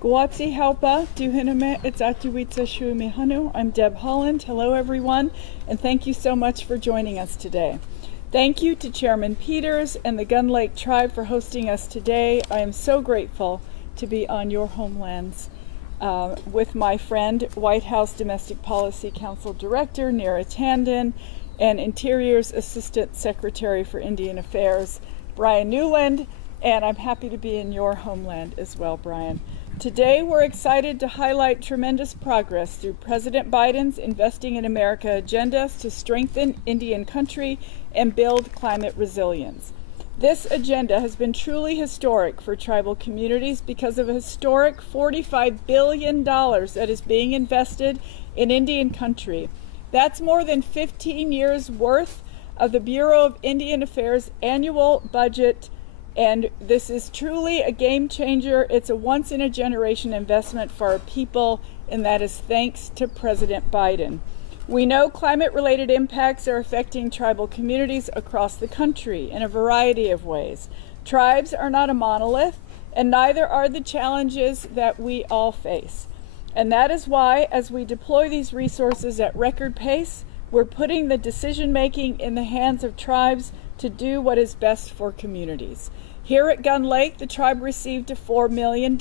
Gwatsi Halpa, Duhiname Itzatuwitsa Shuimihanu. I'm Deb Holland. Hello, everyone, and thank you so much for joining us today. Thank you to Chairman Peters and the Gun Lake Tribe for hosting us today. I am so grateful to be on your homelands with my friend, White House Domestic Policy Council Director Neera Tanden, and Interior's Assistant Secretary for Indian Affairs, Brian Newland, and I'm happy to be in your homeland as well, Brian. Today, we're excited to highlight tremendous progress through President Biden's Investing in America agenda to strengthen Indian country and build climate resilience. This agenda has been truly historic for tribal communities because of a historic $45 billion that is being invested in Indian country. That's more than 15 years worth of the Bureau of Indian Affairs annual budget. And this is truly a game changer. It's a once-in-a-generation investment for our people, and that is thanks to President Biden. We know climate-related impacts are affecting tribal communities across the country in a variety of ways. Tribes are not a monolith, and neither are the challenges that we all face. And that is why, as we deploy these resources at record pace, we're putting the decision-making in the hands of tribes to do what is best for communities. Here at Gun Lake, the tribe received $4 million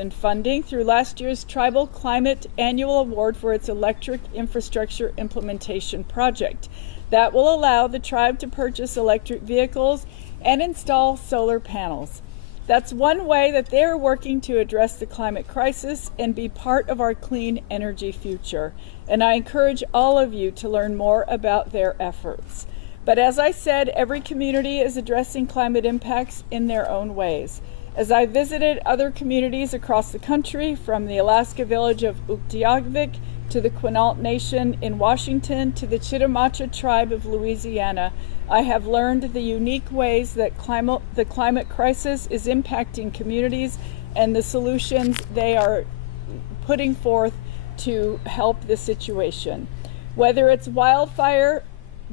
in funding through last year's Tribal Climate Annual Award for its electric infrastructure implementation project. That will allow the tribe to purchase electric vehicles and install solar panels. That's one way that they're working to address the climate crisis and be part of our clean energy future. And I encourage all of you to learn more about their efforts. But as I said, every community is addressing climate impacts in their own ways. As I visited other communities across the country, from the Alaska village of Utqiagvik to the Quinault Nation in Washington to the Chitimacha tribe of Louisiana, I have learned the unique ways that the climate crisis is impacting communities and the solutions they are putting forth to help the situation. Whether it's wildfire,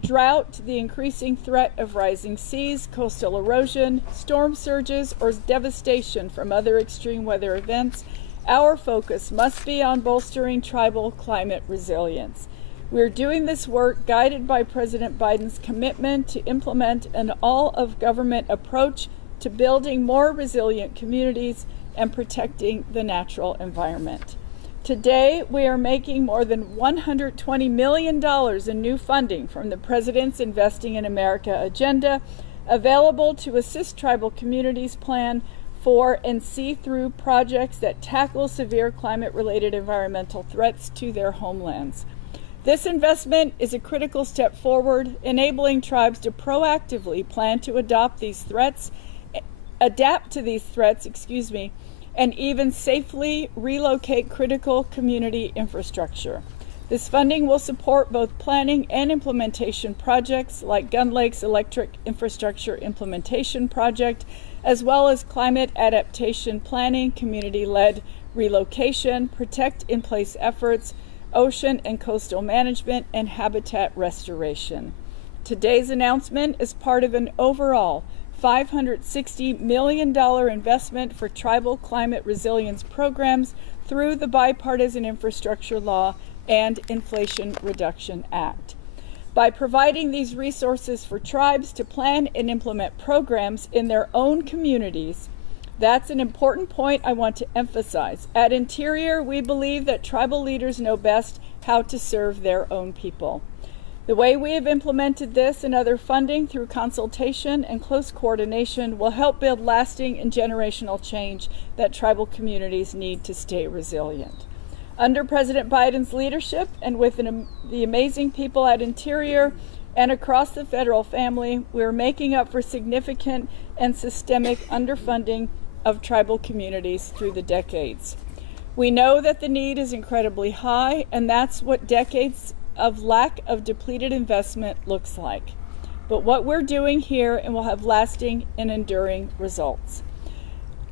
drought, the increasing threat of rising seas, coastal erosion, storm surges, or devastation from other extreme weather events, our focus must be on bolstering tribal climate resilience. We're doing this work guided by President Biden's commitment to implement an all-of-government approach to building more resilient communities and protecting the natural environment. Today, we are making more than $120 million in new funding from the President's Investing in America agenda available to assist tribal communities plan for and see through projects that tackle severe climate-related environmental threats to their homelands. This investment is a critical step forward, enabling tribes to proactively plan to adapt to these threats, and even safely relocate critical community infrastructure. This funding will support both planning and implementation projects like Gun Lake's Electric Infrastructure Implementation Project, as well as climate adaptation planning, community-led relocation, protect-in-place efforts, ocean and coastal management, and habitat restoration. Today's announcement is part of an overall $560 million investment for tribal climate resilience programs through the Bipartisan Infrastructure Law and Inflation Reduction Act. By providing these resources for tribes to plan and implement programs in their own communities, that's an important point I want to emphasize. At Interior, we believe that tribal leaders know best how to serve their own people. The way we have implemented this and other funding through consultation and close coordination will help build lasting and generational change that tribal communities need to stay resilient. Under President Biden's leadership and with the amazing people at Interior and across the federal family, we're making up for significant and systemic underfunding of tribal communities through the decades. We know that the need is incredibly high, and that's what decades of lack of depleted investment looks like. But what we're doing here and will have lasting and enduring results.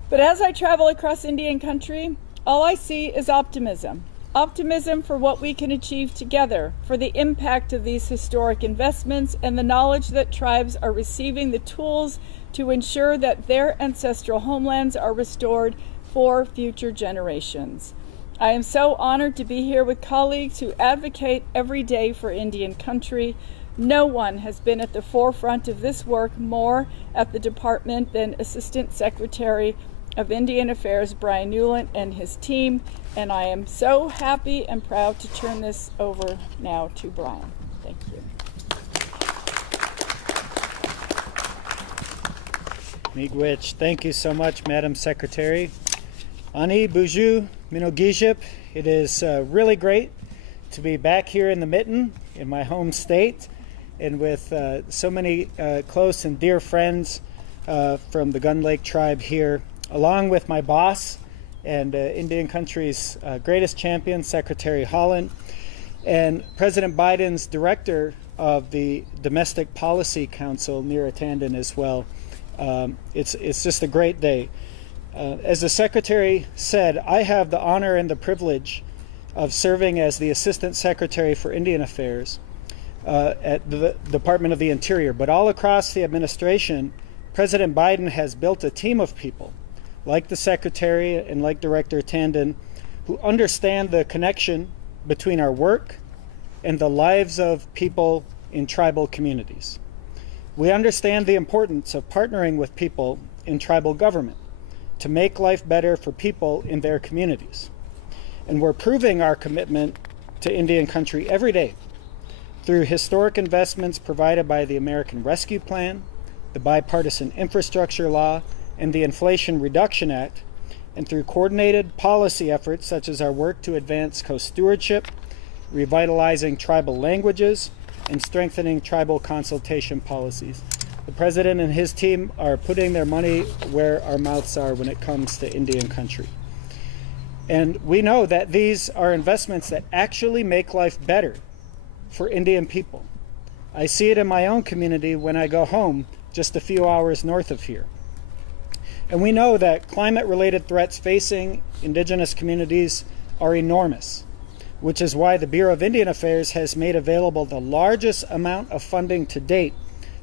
But as I travel across Indian country, all I see is optimism. Optimism for what we can achieve together, for the impact of these historic investments, and the knowledge that tribes are receiving the tools to ensure that their ancestral homelands are restored for future generations. I am so honored to be here with colleagues who advocate every day for Indian country. No one has been at the forefront of this work more at the department than Assistant Secretary of Indian Affairs Brian Newland and his team, and I am so happy and proud to turn this over now to Brian. Thank you. Miigwech, thank you so much, Madam Secretary. Ani Buju Minogijip, it is really great to be back here in the Mitten, in my home state, and with so many close and dear friends from the Gun Lake tribe here, along with my boss and Indian country's greatest champion, Secretary Haaland, and President Biden's director of the Domestic Policy Council, Neera Tanden, as well. It's just a great day. As the Secretary said, I have the honor and the privilege of serving as the Assistant Secretary for Indian Affairs at the Department of the Interior. But all across the administration, President Biden has built a team of people, like the Secretary and like Director Tanden, who understand the connection between our work and the lives of people in tribal communities. We understand the importance of partnering with people in tribal government to make life better for people in their communities. And we're proving our commitment to Indian country every day through historic investments provided by the American Rescue Plan, the Bipartisan Infrastructure Law, and the Inflation Reduction Act, and through coordinated policy efforts such as our work to advance co-stewardship, revitalizing tribal languages, and strengthening tribal consultation policies. The President and his team are putting their money where our mouths are when it comes to Indian country. And we know that these are investments that actually make life better for Indian people. I see it in my own community when I go home just a few hours north of here. And we know that climate-related threats facing Indigenous communities are enormous, which is why the Bureau of Indian Affairs has made available the largest amount of funding to date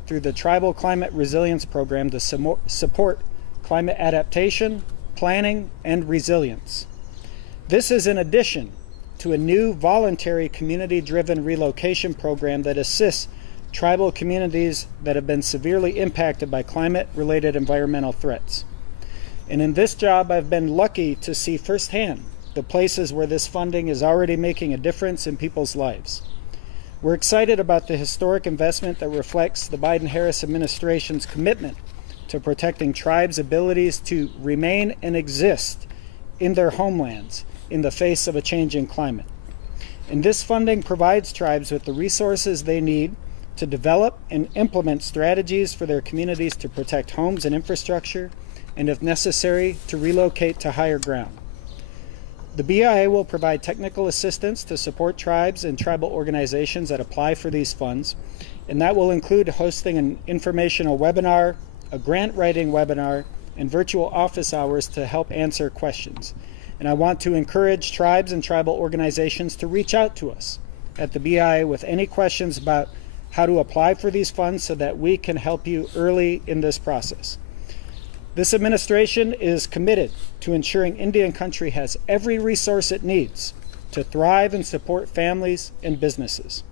through the Tribal Climate Resilience Program to support climate adaptation, planning, and resilience. This is in addition to a new voluntary community-driven relocation program that assists tribal communities that have been severely impacted by climate-related environmental threats. And in this job, I've been lucky to see firsthand the places where this funding is already making a difference in people's lives. We're excited about the historic investment that reflects the Biden-Harris administration's commitment to protecting tribes' abilities to remain and exist in their homelands in the face of a changing climate. And this funding provides tribes with the resources they need to develop and implement strategies for their communities to protect homes and infrastructure, and if necessary, to relocate to higher ground. The BIA will provide technical assistance to support tribes and tribal organizations that apply for these funds, and that will include hosting an informational webinar, a grant writing webinar, and virtual office hours to help answer questions. And I want to encourage tribes and tribal organizations to reach out to us at the BIA with any questions about how to apply for these funds so that we can help you early in this process. This administration is committed to ensuring Indian country has every resource it needs to thrive and support families and businesses.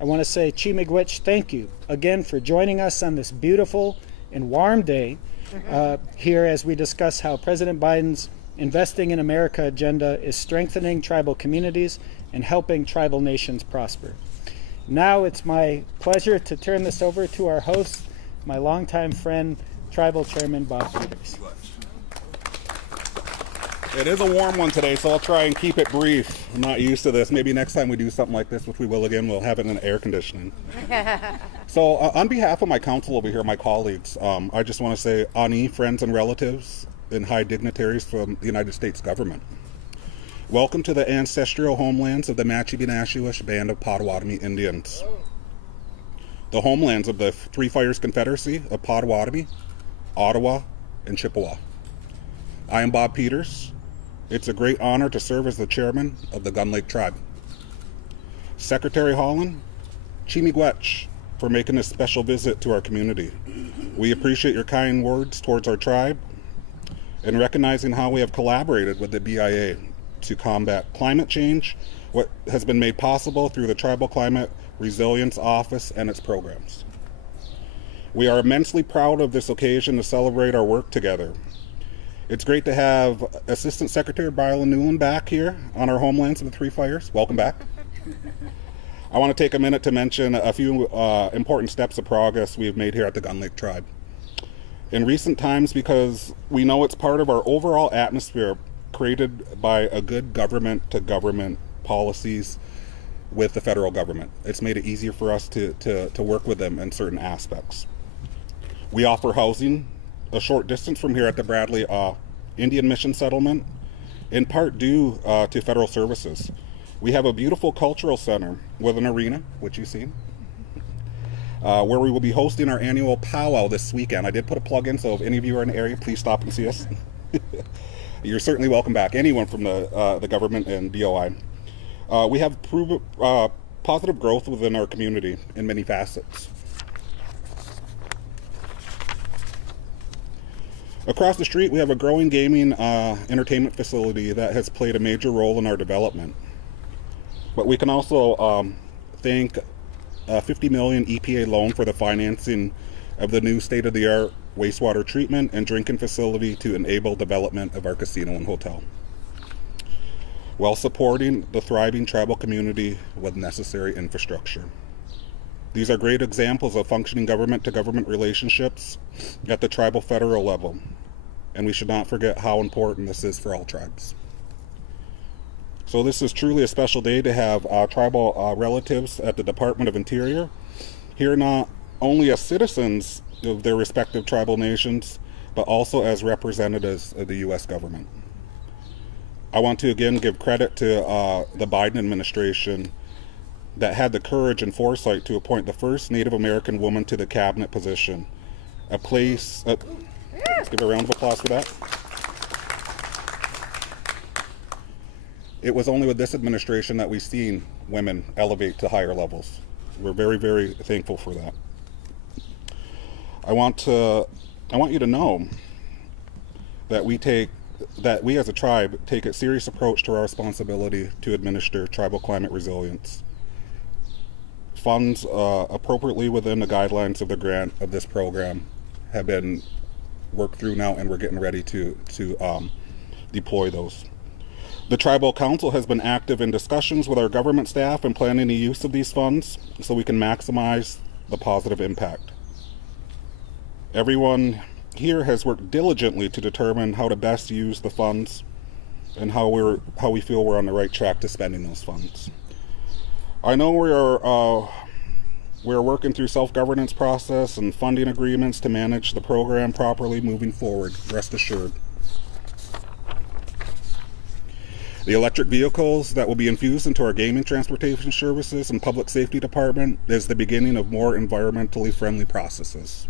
I want to say, Chi Miigwech, thank you again for joining us on this beautiful and warm day here as we discuss how President Biden's Investing in America agenda is strengthening tribal communities and helping tribal nations prosper. Now it's my pleasure to turn this over to our host, my longtime friend, Tribal Chairman Bob Peters. It is a warm one today, so I'll try and keep it brief. I'm not used to this. Maybe next time we do something like this, which we will again, we'll have it in air conditioning. So on behalf of my council over here, my colleagues, I just want to say Ani, friends and relatives, and high dignitaries from the United States government. Welcome to the ancestral homelands of the Matchi-Benashuish Band of Potawatomi Indians. The homelands of the Three Fires Confederacy of Potawatomi, Ottawa, and Chippewa. I am Bob Peters. It's a great honor to serve as the chairman of the Gun Lake Tribe. Secretary Haaland, Chi Miigwech, for making this special visit to our community. We appreciate your kind words towards our tribe. and recognizing how we have collaborated with the BIA to combat climate change, what has been made possible through the Tribal Climate Resilience Office and its programs. We are immensely proud of this occasion to celebrate our work together. It's great to have Assistant Secretary Byron Newland back here on our homelands of the Three Fires. Welcome back. I want to take a minute to mention a few important steps of progress we have made here at the Gun Lake Tribe. In recent times, because we know it's part of our overall atmosphere created by a good government-to-government policies with the federal government. It's made it easier for us to work with them in certain aspects. We offer housing a short distance from here at the Bradley Indian Mission Settlement, in part due to federal services. We have a beautiful cultural center with an arena, which you've seen, where we will be hosting our annual powwow this weekend. I did put a plug in, so if any of you are in the area, please stop and see us. You're certainly welcome back, anyone from the government and DOI. We have positive growth within our community in many facets. Across the street, we have a growing gaming entertainment facility that has played a major role in our development. But we can also thank a $50 million EPA loan for the financing of the new state-of-the-art wastewater treatment and drinking facility to enable development of our casino and hotel, while supporting the thriving tribal community with necessary infrastructure. These are great examples of functioning government-to-government relationships at the tribal federal level, and we should not forget how important this is for all tribes. So this is truly a special day to have tribal relatives at the Department of Interior, here not only as citizens of their respective tribal nations, but also as representatives of the U.S. government. I want to again give credit to the Biden administration that had the courage and foresight to appoint the first Native American woman to the cabinet position. Let's give a round of applause for that. It was only with this administration that we've seen women elevate to higher levels. We're very, very thankful for that. I want you to know that we as a tribe take a serious approach to our responsibility to administer tribal climate resilience. Funds appropriately within the guidelines of the grant of this program have been worked through now, and we're getting ready to deploy those. The Tribal Council has been active in discussions with our government staff and planning the use of these funds so we can maximize the positive impact. Everyone here has worked diligently to determine how to best use the funds and how we feel we're on the right track to spending those funds. I know we're working through self-governance process and funding agreements to manage the program properly moving forward, rest assured. The electric vehicles that will be infused into our gaming transportation services and public safety department is the beginning of more environmentally friendly processes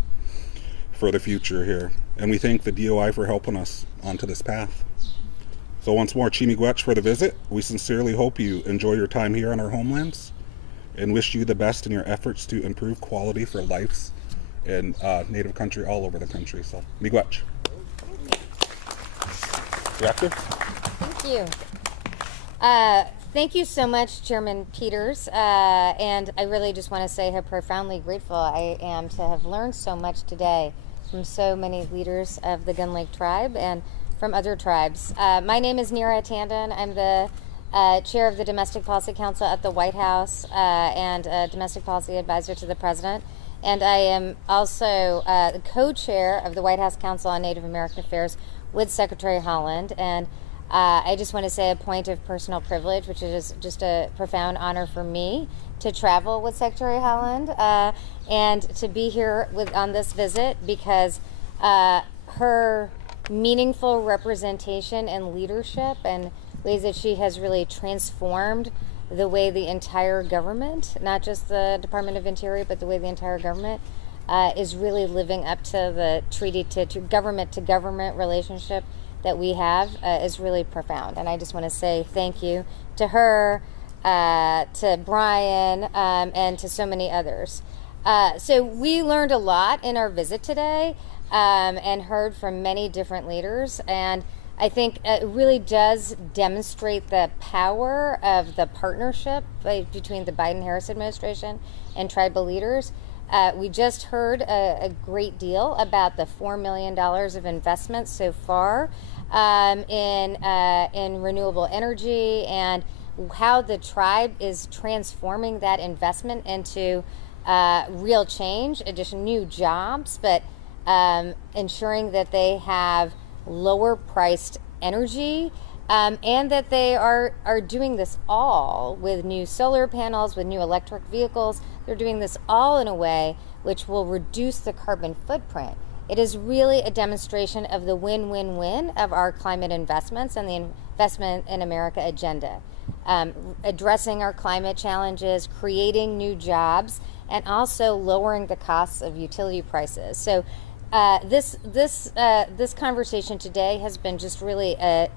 for the future here. And we thank the DOI for helping us onto this path. So once more, Chi-miigwech for the visit. We sincerely hope you enjoy your time here on our homelands and wish you the best in your efforts to improve quality for lives in Native country all over the country. So, miigwech. Director? Thank you. Thank you so much, Chairman Peters. And I really just want to say how profoundly grateful I am to have learned so much today from so many leaders of the Gun Lake Tribe and from other tribes. My name is Neera Tandon. I'm the chair of the Domestic Policy Council at the White House and Domestic Policy Advisor to the President. And I am also the co-chair of the White House Council on Native American Affairs with Secretary Haaland. And I just want to say a point of personal privilege, which is just a profound honor for me to travel with Secretary Haaland and to be here on this visit, because her meaningful representation and leadership and ways that she has really transformed the way the entire government, not just the Department of Interior, but the way the entire government is really living up to the treaty to government relationship that we have is really profound. And I just want to say thank you to her, to Brian, and to so many others. So we learned a lot in our visit today. and heard from many different leaders. And I think it really does demonstrate the power of the partnership between the Biden-Harris administration and tribal leaders. We just heard a great deal about the $4 million of investment so far in renewable energy, and how the tribe is transforming that investment into real change, new jobs, but ensuring that they have lower priced energy, and that they are doing this all with new solar panels, with new electric vehicles. They're doing this all in a way which will reduce the carbon footprint. It is really a demonstration of the win-win-win of our climate investments and the Investment in America agenda. Addressing our climate challenges, creating new jobs, and also lowering the costs of utility prices. So this conversation today has been just really a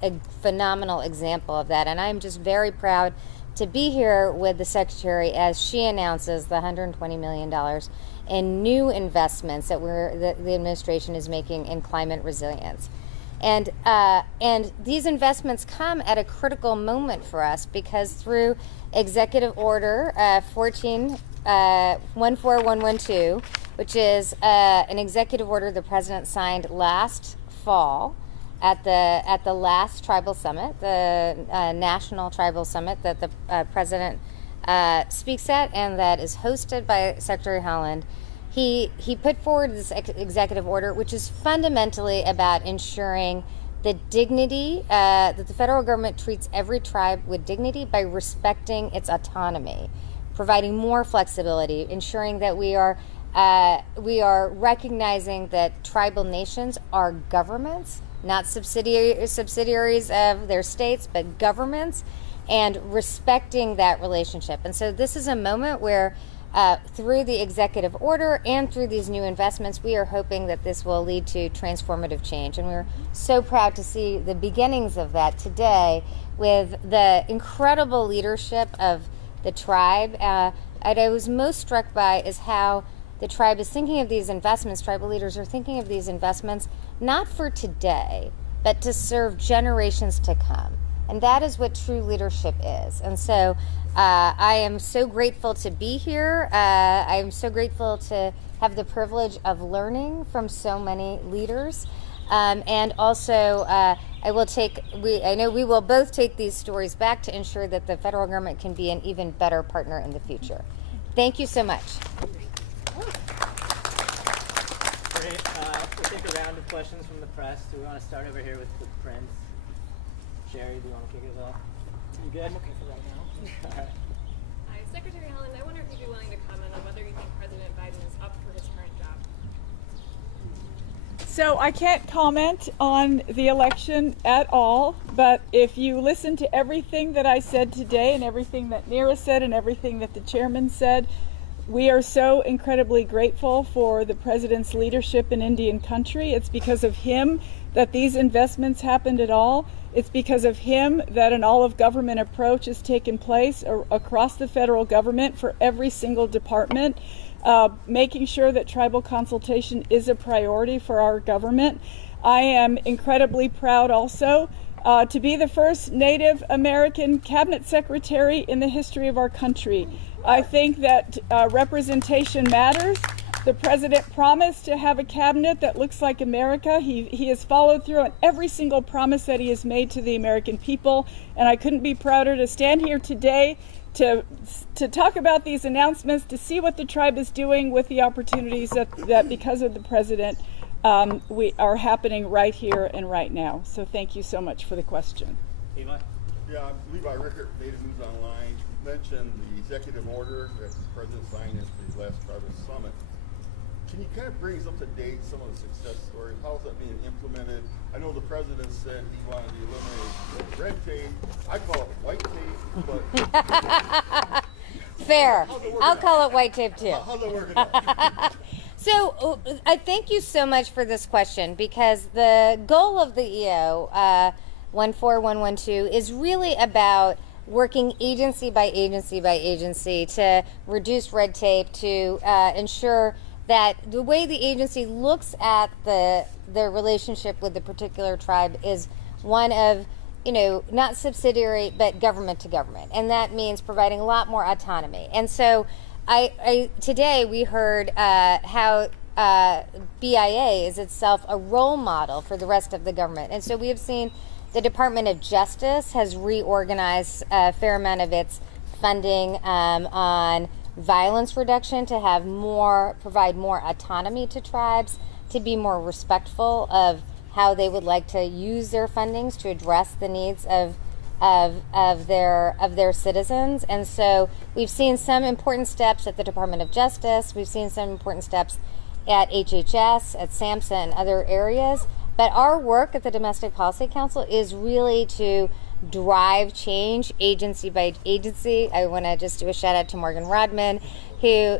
phenomenal example of that, and I'm just very proud to be here with the Secretary as she announces the $120 million in new investments that the administration is making in climate resilience. And these investments come at a critical moment for us, because through Executive Order 14112, which is an executive order the President signed last fall at the last tribal summit, the National Tribal Summit that the President speaks at and that is hosted by Secretary Haaland. He put forward this executive order, which is fundamentally about ensuring the dignity, that the federal government treats every tribe with dignity by respecting its autonomy, providing more flexibility, ensuring that we are recognizing that tribal nations are governments, not subsidiaries of their states, but governments, and respecting that relationship. And so this is a moment where through the executive order and through these new investments, we are hoping that this will lead to transformative change. And we're so proud to see the beginnings of that today with the incredible leadership of the tribe. And I was most struck by is how the tribe is thinking of these investments, tribal leaders are thinking of these investments not for today, but to serve generations to come. And that is what true leadership is. And so I am so grateful to be here. I am so grateful to have the privilege of learning from so many leaders. And also, I know we will both take these stories back to ensure that the federal government can be an even better partner in the future. Thank you so much. Great. We'll take a round of questions from the press. Do we want to start over here with Prince? Sherry, do you want to kick us off? You good? I'm okay for right now. All right. Hi, Secretary Haaland. I wonder if you'd be willing to comment on whether you think President Biden is up for his current job. So I can't comment on the election at all, but if you listen to everything that I said today and everything that Neera said and everything that the chairman said, we are so incredibly grateful for the president's leadership in Indian country. It's because of him that these investments happened at all. It's because of him that an all-of-government approach has taken place across the federal government for every single department, making sure that tribal consultation is a priority for our government. I am incredibly proud also to be the first Native American cabinet secretary in the history of our country. I think that representation matters. The president promised to have a cabinet that looks like America. He has followed through on every single promise that he has made to the American people, and I couldn't be prouder to stand here today to talk about these announcements, to see what the tribe is doing with the opportunities that because of the president we are happening right here and right now. So thank you so much for the question. Levi? Yeah, I'm Levi Rickert, Native News Online. You mentioned the executive order that the president signed at the last tribal summit. Can you kind of bring us up to date some of the success stories? How is that being implemented? I know the president said he wanted to eliminate red tape. I call it white tape, but Fair. I'll call it white tape too. how's it working out? So I thank you so much for this question, because the goal of the EO 14112 is really about working agency by agency by agency to reduce red tape, to ensure that the way the agency looks at the relationship with the particular tribe is one of, not subsidiary, but government to government. And that means providing a lot more autonomy. And so today we heard how BIA is itself a role model for the rest of the government. And so we have seen the Department of Justice has reorganized a fair amount of its funding on violence reduction to provide more autonomy to tribes, to be more respectful of how they would like to use their fundings to address the needs of their citizens. And so we've seen some important steps at the Department of Justice. We've seen some important steps at HHS, at SAMHSA, and other areas. But our work at the Domestic Policy Council is really to drive change agency by agency. I want to just do a shout out to Morgan Rodman, who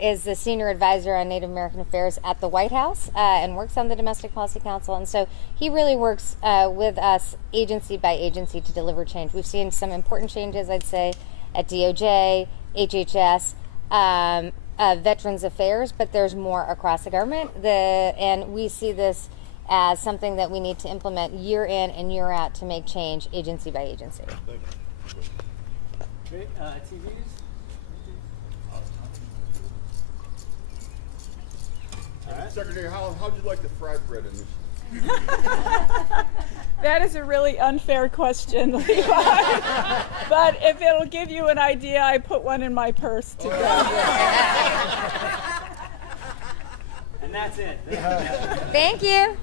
is the senior advisor on Native American Affairs at the White House and works on the Domestic Policy Council. And so he really works with us agency by agency to deliver change. We've seen some important changes, I'd say, at DOJ, HHS, Veterans Affairs, but there's more across the government. And we see this as something that we need to implement year in and year out to make change agency by agency. Great. TVs? All right. Secretary Howland, how'd you like the fried bread initiative? That is a really unfair question, Levi. But if it'll give you an idea, I put one in my purse to go. And that's it. Thank you.